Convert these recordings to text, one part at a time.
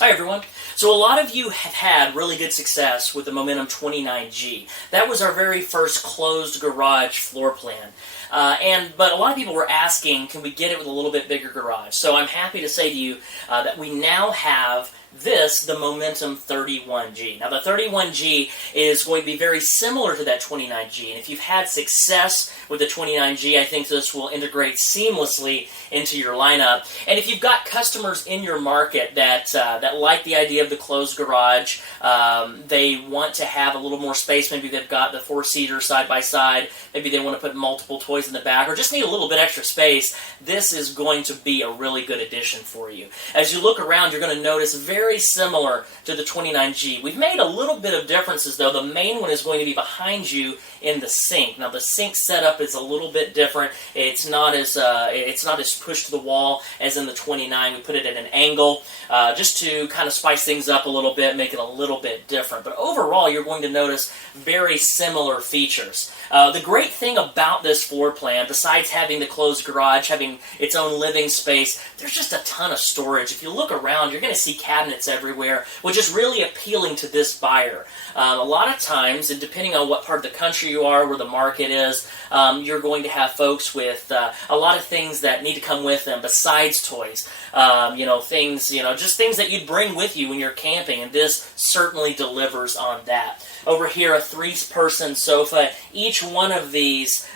Hi everyone. So a lot of you have had really good success with the Momentum 29G. That was our very first closed garage floor plan. But a lot of people were asking, can we get it with a little bit bigger garage? So I'm happy to say to you that we now have the Momentum 31G. Now the 31G is going to be very similar to that 29G, and if you've had success with the 29G, I think this will integrate seamlessly into your lineup. And if you've got customers in your market that like the idea of the closed garage, they want to have a little more space, maybe they've got the four-seater side-by-side, maybe they want to put multiple toys in the back, or just need a little bit extra space, this is going to be a really good addition for you. As you look around, you're going to notice very similar to the 29G. We've made a little bit of differences, though. The main one is going to be behind you in the sink. Now, the sink setup is a little bit different. It's not as pushed to the wall as in the 29. We put it at an angle just to kind of spice things up a little bit, make it a little bit different. But overall, you're going to notice very similar features. The great thing about this floor plan, besides having the closed garage, having its own living space, there's just a ton of storage. If you look around, you're going to see cabinets everywhere, which is really appealing to this buyer. A lot of times, and depending on what part of the country you are, where the market is, you're going to have folks with a lot of things that need to come with them besides toys. Just things that you'd bring with you when you're camping, and this certainly delivers on that. Over here, a three-person sofa. Each one of these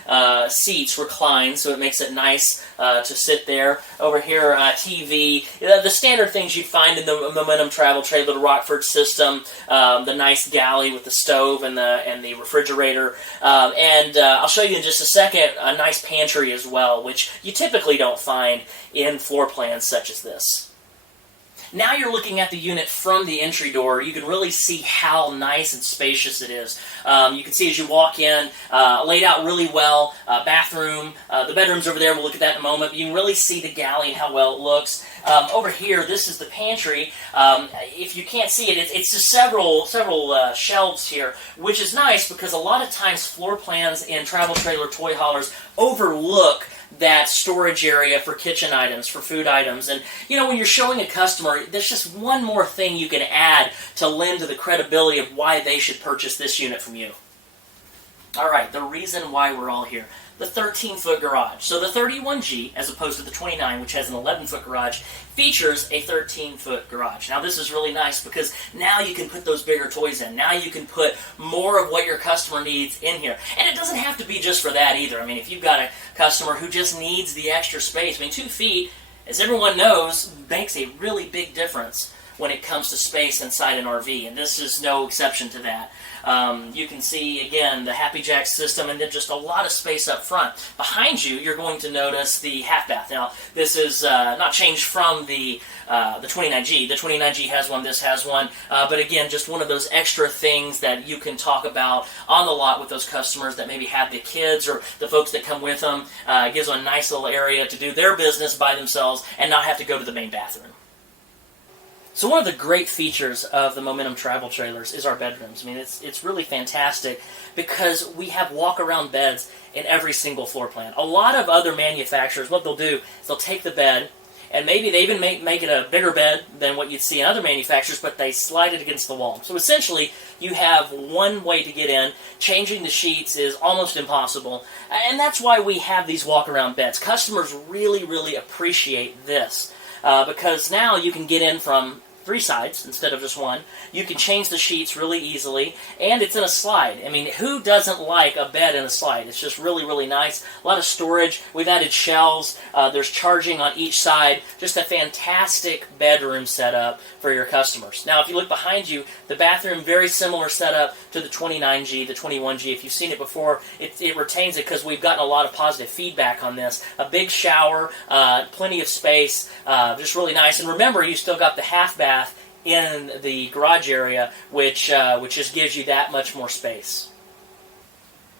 seats reclines, so it makes it nice to sit there. Over here, TV. The standard things you'd find in the Momentum travel trailer, the Rockford system, the nice galley with the stove and the refrigerator. I'll show you in just a second a nice pantry as well, which you typically don't find in floor plans such as this. Now you're looking at the unit from the entry door. You can really see how nice and spacious it is. You can see as you walk in, laid out really well. Bathroom, the bedroom's over there. We'll look at that in a moment. But you can really see the galley and how well it looks. Over here, this is the pantry. If you can't see it, it's just several shelves here, which is nice because a lot of times floor plans in travel trailer toy haulers overlook that storage area for kitchen items, for food items. And, when you're showing a customer, there's just one more thing you can add to lend to the credibility of why they should purchase this unit from you. All right, the reason why we're all here. The 13-foot garage. So the 31G, as opposed to the 29, which has an 11-foot garage, features a 13-foot garage. Now this is really nice because now you can put those bigger toys in. Now you can put more of what your customer needs in here. And it doesn't have to be just for that either. I mean, if you've got a customer who just needs the extra space, 2 feet, as everyone knows, makes a really big difference when it comes to space inside an RV, and this is no exception to that. You can see, again, the Happy Jack system, and then just a lot of space up front. Behind you, you're going to notice the half bath. Now, this is not changed from the 29G. The 29G has one, this has one, but again, just one of those extra things that you can talk about on the lot with those customers that maybe have the kids or the folks that come with them. It gives them a nice little area to do their business by themselves and not have to go to the main bathroom. So one of the great features of the Momentum travel trailers is our bedrooms. It's really fantastic because we have walk-around beds in every single floor plan. A lot of other manufacturers, what they'll do is they'll take the bed, and maybe they even make it a bigger bed than what you'd see in other manufacturers, but they slide it against the wall. So essentially, you have one way to get in. Changing the sheets is almost impossible, and that's why we have these walk-around beds. Customers really, really appreciate this because now you can get in from 3 sides instead of just one. You can change the sheets really easily, and it's in a slide. Who doesn't like a bed in a slide? It's just really, really nice. A lot of storage. We've added shelves. There's charging on each side. Just a fantastic bedroom setup for your customers. Now, if you look behind you, the bathroom, very similar setup to the 29G, the 21G. If you've seen it before, it retains it because we've gotten a lot of positive feedback on this. A big shower, plenty of space, just really nice. And remember, you still got the half bath in the garage area, which just gives you that much more space.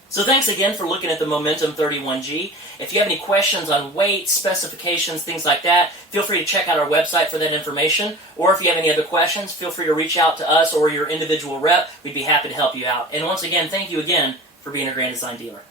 So thanks again for looking at the Momentum 31G. If you have any questions on weight, specifications, things like that, feel free to check out our website for that information. Or if you have any other questions, feel free to reach out to us or your individual rep. We'd be happy to help you out. And once again, thank you again for being a Grand Design dealer.